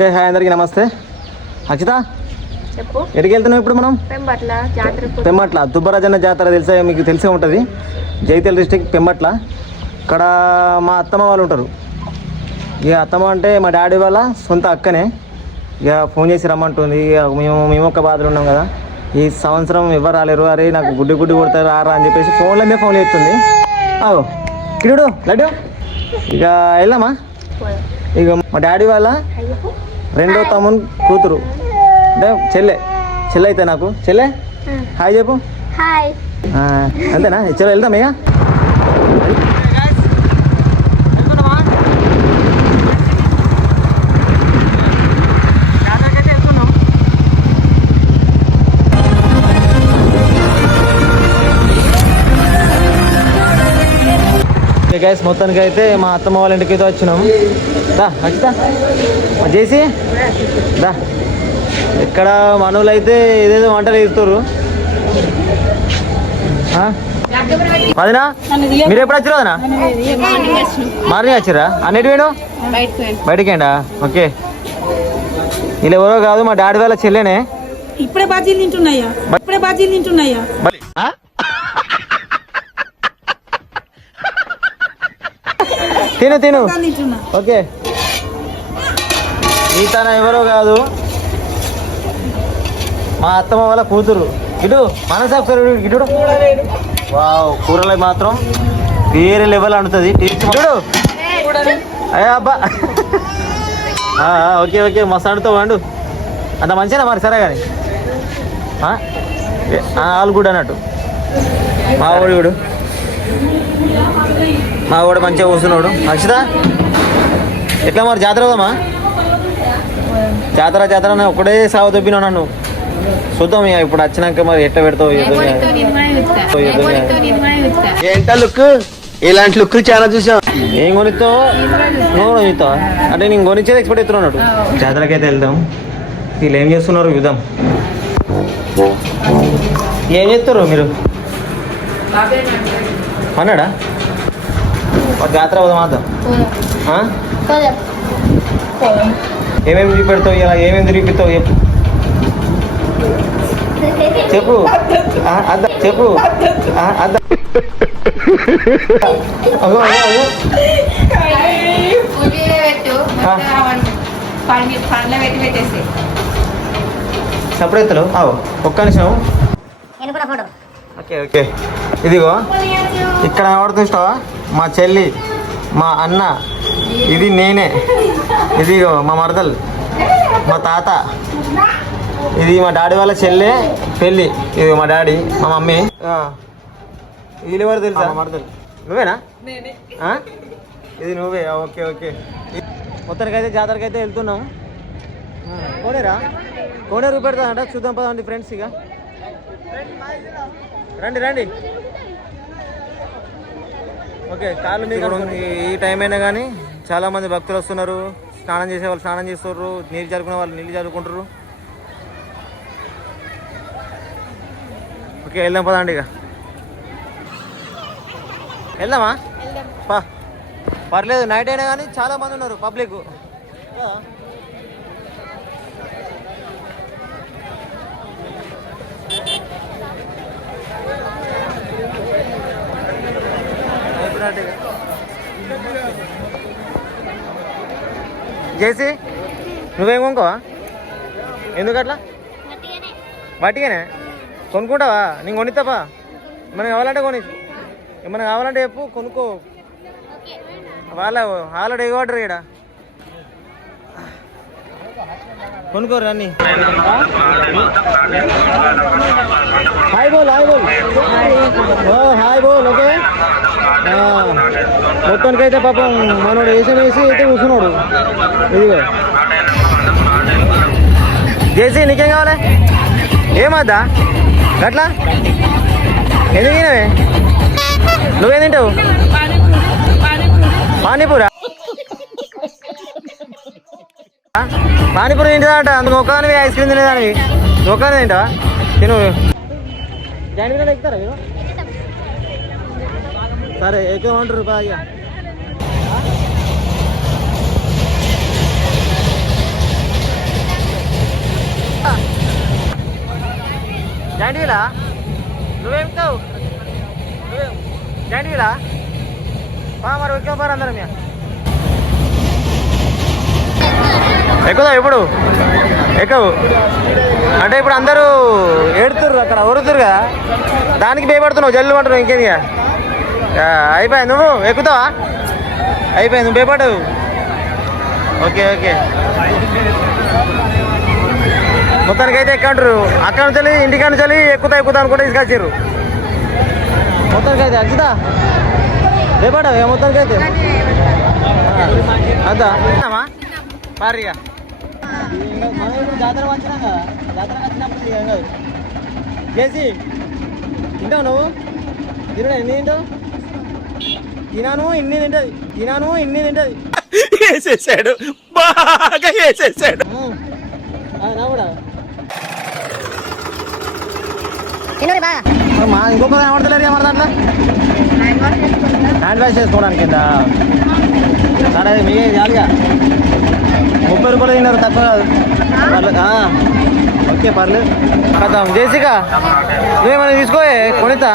Okay hi అందరికీ నమస్తే. అక్షిత చెప్పు. ఎక్కడికి వెళ్తున్నాం ఇప్పుడు మనం? పెంబట్ల జాతర. పెంబట్ల దుబ్బరాజన్న జాతర తెలుసా మీకు? తెలిసే ఉంటుంది. జైత్యాల డిస్టిక్ పెంబట్ల. ఇక్కడ మా అత్తమ్మ వాళ్ళు ఉంటారు. ఇక అత్తమ్మ అంటే మా డాడీ వాళ్ళ సొంత అక్కనే. ఇక ఫోన్ చేసి రమ్మంటుంది. ఇక మేము ఒక బాధలు ఉన్నాం కదా, ఈ సంవత్సరం ఎవరు రాలేరు, అరే నాకు గుడ్డి కొడతారు రారా అని చెప్పేసి ఫోన్ చేస్తుంది. అవు కిడు లడ్డు ఇక వెళ్దామా? ఇక మా డాడీ వాళ్ళ రెండో తమ్ముని కూతురు అంటే చెల్లె అయితే నాకు చెల్లె. హాయ్ చెప్పు. హాయ్. అంతేనా? చలో వెళ్దాం ఇక. గైస్ మొత్తానికి అయితే మా అత్తమ్మ వాళ్ళ ఇంటికి అయితే వచ్చినాం. దా అక్షిత చేసి దా. ఇక్కడ మనవులు అయితే ఏదేదో వంటలు వేస్తారు. అదినా మీరు ఎప్పుడు వచ్చారు? అదనా మార్నింగ్ వచ్చారా? అన్నిటి వేడు బయటకేండా? ఓకే. వీళ్ళు ఎవరో కాదు, మా డాడీ వాళ్ళ చెల్లెనే. ఇప్పుడే బాజీలు తింటున్నాయా. తిను. ఓకే. ఈ తన ఎవరో కాదు, మా అత్తమ్మ వాళ్ళ కూతురు. ఇటు మనసా ఒకసారి ఇటు. వావ్, కూరలు మాత్రం వేరే లెవెల్ అంటుంది. టేస్ట్ చూడు. అయ్యా అబ్బా. ఓకే మస్తు అండుతావు వండు. అంత మంచిగా మరి. సరే కానీ ఆలు కూడా అన్నట్టు మా వాడు మంచిగా కూర్చున్నాడు. అక్షిత ఎట్లా మరి జాతర అవుదామా? జాతర ఒకటే సాగు తప్పినా నన్ను. చూద్దాం ఇక ఇప్పుడు వచ్చినాక మరి ఎట్లా పెడతావు. ఏంటా లుక్? ఇలాంటి లుక్ చాలా చూసాం. ఏం కొనిస్తావు? నువ్వు కూడా కొనిస్తావా? అంటే నేను కొనిచ్చేది ఎక్స్పెక్ట్ అవుతున్నాడు. జాతరకి అయితే వెళ్దాం. వీళ్ళు ఏం చేస్తున్నారు చూద్దాం. ఏం చేస్తారు మీరు? అన్నాడా? జాతర అవుదాం మాత్రం. ఏమేమి చూపెడతావు ఇలా? ఏమేమి తిరిగిస్తావు చెప్పు. చెప్పు. సపరేతలు ఒక్క నిమిషం. ఓకే. ఇదిగో ఇక్కడ ఆడుతుంటావా? మా చెల్లి, మా అన్న, ఇది నేనే, ఇదిగో మా మరదలు, మా తాత, ఇది మా డాడీ వాళ్ళ చెల్లె పెళ్ళి, ఇది మా డాడీ, మా మమ్మీ. వీళ్ళు ఎవరు తెలుసా? మా మరదలు. నువ్వేనా? ఇది నువ్వే. ఓకే. మొత్తానికి అయితే జాతరకి అయితే వెళ్తున్నాం. కోనేరు పెడతానంట. చూద్దాం పదండి ఫ్రెండ్స్. ఇక రండి. ఓకే. కాళ్ళు మీకు ఈ టైం అయినా కానీ చాలామంది భక్తులు వస్తున్నారు. స్నానం చేసే వాళ్ళు స్నానం చేస్తున్నారు, నీళ్ళు జరుపుకునే వాళ్ళు నీళ్ళు జరుపుకుంటారు. ఓకే వెళ్దాం పదండి. ఇక వెళ్దామా? పర్లేదు, నైట్ అయినా కానీ చాలా మంది ఉన్నారు పబ్లిక్. చేసి నువ్వేం కొనుక్కోవా? ఎందుకట్లా? బట్టిగానే కొనుక్కుంటావా? నేను కొనిస్తావా? ఏమైనా కావాలంటే చెప్పు, కొనుక్కో. వాళ్ళ ఆల్రెడీ ఎగబడ్డరు ఇక్కడ. కొనుక్కోరు అన్ని. హాయ్ బోల్. ఓకే. మొత్తానికి అయితే పాపం మనోడు వేసి అయితే కూర్చున్నాడు. ఇదిగో చేసి నీకేం కావాలి? ఏమద్దా అట్లా? ఎందుకు తినవే? నువ్వేం తింటావు? పానీపూరా? పానీపూరి తింటుందంట. అందుకు ఒక్కదానివి ఐస్ క్రీమ్ తినేదానివి. ఒక్కదాని తింటావా? తిను. జాయిన్ ఎక్కుతారా మీరు? సరే ఎక్కువ బాగా. జాయింట్ వీలా నువ్వేమిస్తావు జాయింట్ వీలా మరి ఎక్కబారు అందరం ఎక్కుదా ఇప్పుడు ఎక్కువ అంటే ఇప్పుడు అందరూ ఏడుతుర్రు అక్కడ ఒరుతురు కదా దానికి భయపడుతున్నావు జల్లు అంటున్నావు ఇంకేంది అయిపోయి నువ్వు ఎక్కుతావా అయిపోయి నువ్వు భయపడవు ఓకే ఓకే మొత్తానికి అయితే ఎక్కంటారు అక్కడ నుంచి ఇంటికాడ నుంచి ఎక్కుతా అనుకుంటే తీసుకొచ్చారు మొత్తానికి అయితే అచ్చుదా భయపడవు మొత్తానికి అయితే అద్దా పారిగా మనం ఇప్పుడు జాతర వచ్చినాం కదా జాతరకు వచ్చినప్పుడు ఏం కాదు చేసి తింటావు నువ్వు తినడా ఎన్ని తింటావు తినాను ఇన్ని తింటది వేసేసాడు బాగా వేసేసాడు నా కూడా మా ఇంకొక ఏమడతలేరు మరి దాంట్లో హ్యాండ్ వాష్ చేసుకోవడానికి కింద సరే మీ చాలుగా 30 రూపాయలు తిన్నారు తక్కువ కాదు పర్లేదు ఓకే పర్లేదు కదా జేసికా నువ్వేమన్నా తీసుకోే కొనితా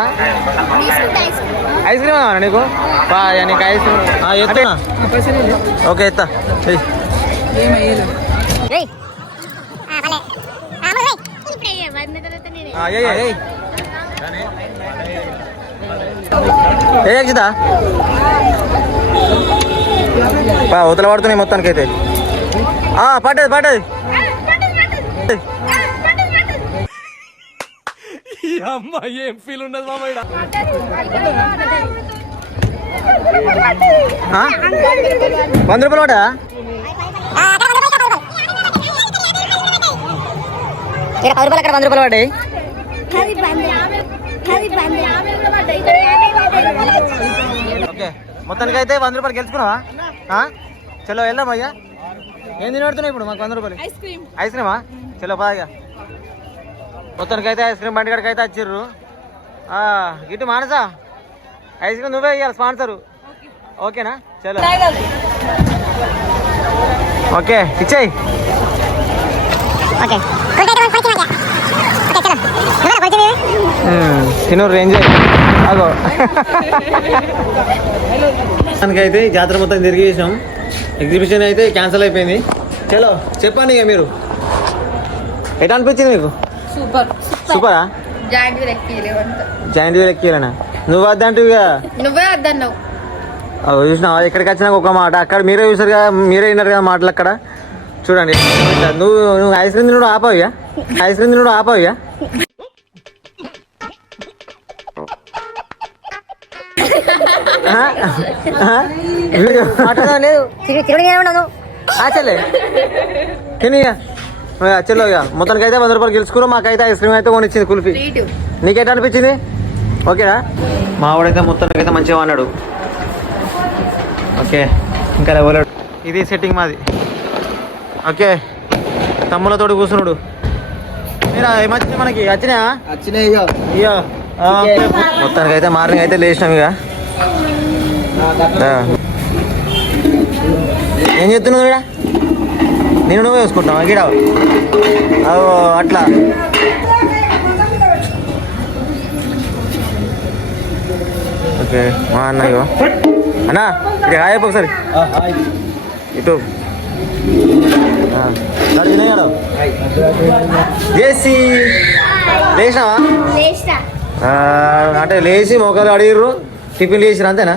ఐస్ క్రీమ్ అన్నా నీకు నీకు ఐస్ క్రీమ్ ఎత్తున్నా ఓకే ఎత్తా ఏదా ఉతల పడుతున్నాయి మొత్తానికి అయితే పడ్డది అమ్మా ఏం ఫీల్ ఉండదు మామ 100 రూపాయలు పడ్డా ఇక్కడ 10 రూపాయలు అక్కడ 100 రూపాయలు పడ్డాయి ఓకే మొత్తానికి అయితే 100 రూపాయలు గెలుచుకున్నావా చలో వెళ్దాం అయ్యా ఏం తినబడుతున్నావు ఇప్పుడు మాకు 100 రూపాయలు ఐస్ క్రీమా చలో బాగా మొత్తానికి అయితే ఐస్ క్రీమ్ బండి కాడికి అయితే వచ్చిర్రు ఇటు మానసా ఐస్ క్రీమ్ నువ్వే ఇవ్వాలి స్పాన్సరు ఓకేనా చలో ఓకే ఇచ్చేయి తినూరు ఎంజాయ్ అగో అయితే జాతర మొత్తం తిరిగేసాం ఎగ్జిబిషన్ అయితే క్యాన్సిల్ అయిపోయింది చలో చెప్పండి ఇక మీరు ఎట్లా అనిపించింది మీకు సూపరా జాయింట్ వీల్ ఎక్కియాలనా నువ్వు వద్దంటూ ఇక నువ్వే వద్దన్నావు చూసినావా ఎక్కడికి వచ్చినాక ఒక మాట అక్కడ మీరే చూసారు కదా మీరే విన్నారు కదా మాటలు అక్కడ చూడండి నువ్వు ఐస్ క్రీమ్ తినడం ఆపావుగా ఐస్ క్రీమ్ తినడం ఆపావుగా చల్లే తినిగా చలో ఇక మొత్తానికి అయితే 100 రూపాయలు గెలుచుకున్నాం మాకైతే ఐస్ క్రీమ్ అయితే కొనిచ్చింది కుల్ఫీ నీకెట్లా అనిపించింది ఓకేనా మావాడైతే మొత్తానికి అయితే మంచిగా అన్నాడు ఓకే ఇంకా ఎవరు ఇది సెట్టింగ్ మాది ఓకే తమ్ములతోటి కూర్చున్నాడు మీరు ఏమొచ్చింది మనకి వచ్చినాయి ఇక మొత్తానికి అయితే మార్నింగ్ అయితే లేచినాం ఇక ఏం చెప్తున్నావు ఇక్కడ నేను నువ్వే వేసుకుంటావు గిడ అట్లా ఓకే మా అన్న ఇగో అన్నా ఇక హాయ్ ఒకసారి ఇటు చేసి లేచినావా అంటే లేచి మొక్కలు అడిగిర్రు టిఫిన్ చేసిరు అంతేనా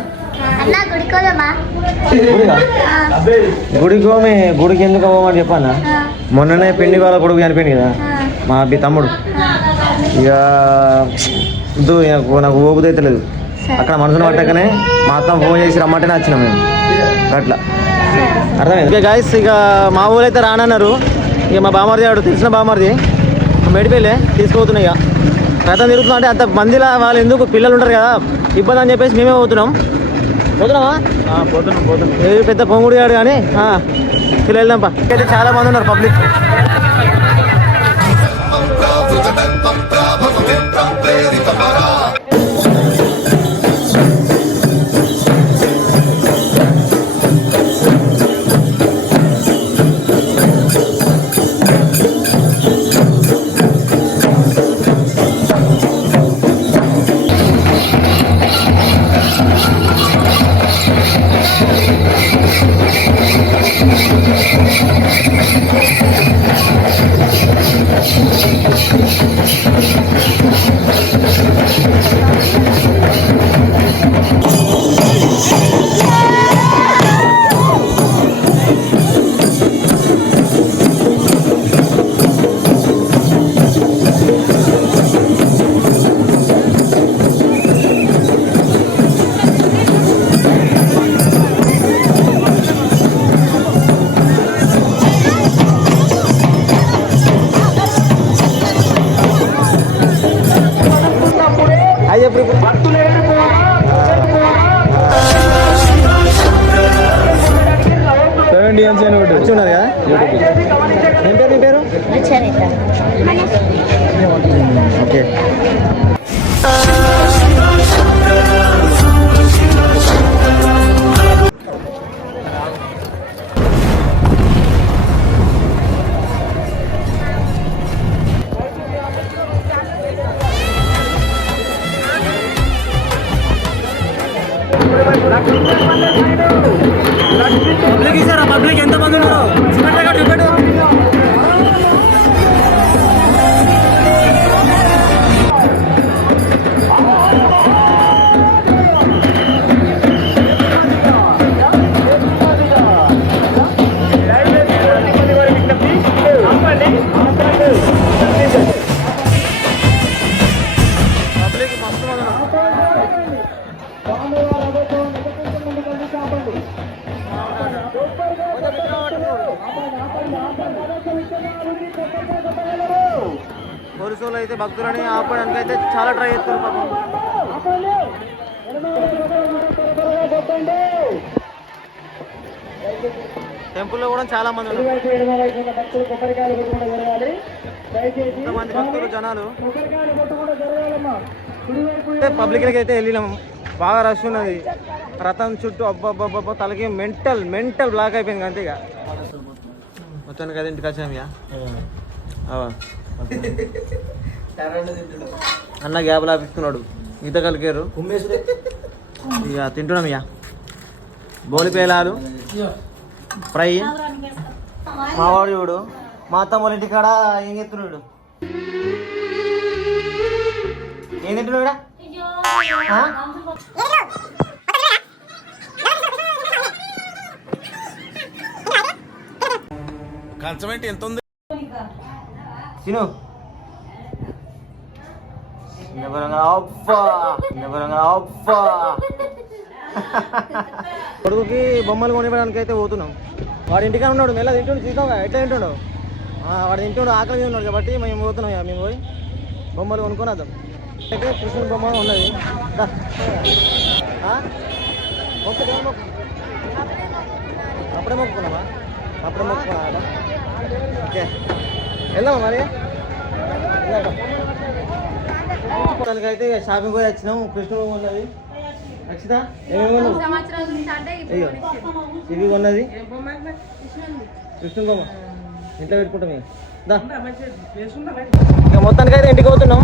గుడికోమే గుడికి ఎందుకు అవ్వమని చెప్పానా మొన్ననే పెళ్లి వాళ్ళ కొడుకు చనిపోయింది కదా మా అబ్బి తమ్ముడు ఇక నాకు ఓపితే లేదు అక్కడ మనసును పట్టకనే మా అత్తమ్మ ఫోన్ చేసి రమ్మంటేనే వచ్చినాం మేము అట్లా అర్థమైంది ఓకే గాయస్ ఇక మా ఊళ్ళో అయితే రానన్నారు ఇక మా బామర్ది ఆడు తెలిసిన బామర్ది మెడిపోయిలే తీసుకుపోతున్నాయి ఇక రథం తిరుగుతున్నా అంటే అంత మందిలా వాళ్ళు ఎందుకు పిల్లలు ఉంటారు కదా ఇబ్బంది అని చెప్పేసి మేమే పోతున్నామా పోతున్నాం పెద్ద పొంగుడు గాడు కానీ పిల్లలు వెళ్దాంపా అయితే చాలా మంది ఉన్నారు పబ్లిక్ వచ్చి ఉన్నారు కదా ఏం పేరు మీ పేరు ఓకే పబ్లిక్ ఇస్తారా పబ్లిక్ ఎంతమంది ఉన్నారు పోలీసులు అయితే భక్తులని ఆపడానికి అయితే చాలా ట్రై చేస్తారు పాపం. టెంపుల్లో కూడా చాలా మంది ఉన్నారు. ఇంతమంది భక్తులు జనాలు పబ్లిక్లకి అయితే వెళ్ళినాము. బాగా రష్ ఉన్నది రథం చుట్టూ అబ్బబ్బబ్బ తలకి మెంటల్ బ్లాక్ అయిపోయింది అంతేగా. మొత్తానికి అది ఇంటికి వచ్చాము ఇక అన్న గ్యాబ్ లాపిస్తున్నాడు ఈత కలిగారు ఇక తింటున్నాం ఇక బోలిపేలాలు ఫ్రై. మావాడు చూడు మా అత్తమ్మ వాళ్ళ ఇంటికాడ ఏం చేస్తున్నాడు ఏం తింటున్నాడు కంచమేంటి ఎంత ఉంది తిను కొడుకుకి బొమ్మలు కొనివ్వడానికి అయితే పోతున్నాం. వాడి ఇంటికాడ ఉన్నాడు మెల్ల తింటుండు తీసుకోగా ఎట్లా తింటుండు వాడు తింటుండు ఆకలి ఉన్నాడు కాబట్టి మేము పోతున్నాం ఇక మేము పోయి బొమ్మలు కొనుక్కొని వద్దాం. అయితే కృష్ణుని బొమ్మ ఉన్నది మొక్కు దేవుని మొక్కు అప్పుడే మొక్కుకున్నామా అప్పుడే మొక్కుకున్నా ఓకే వెళ్దామా మరి అయితే షాపింగ్ పోయి వచ్చినాం. కృష్ణుడు ఉన్నది రక్షిత ఏమేమి అయ్యో ఇవి ఉన్నది కృష్ణుడు బొమ్మ ఇంట్లో పెట్టుకుంటాం ఇక మొత్తానికి అయితే ఇంటికి పోతున్నాం.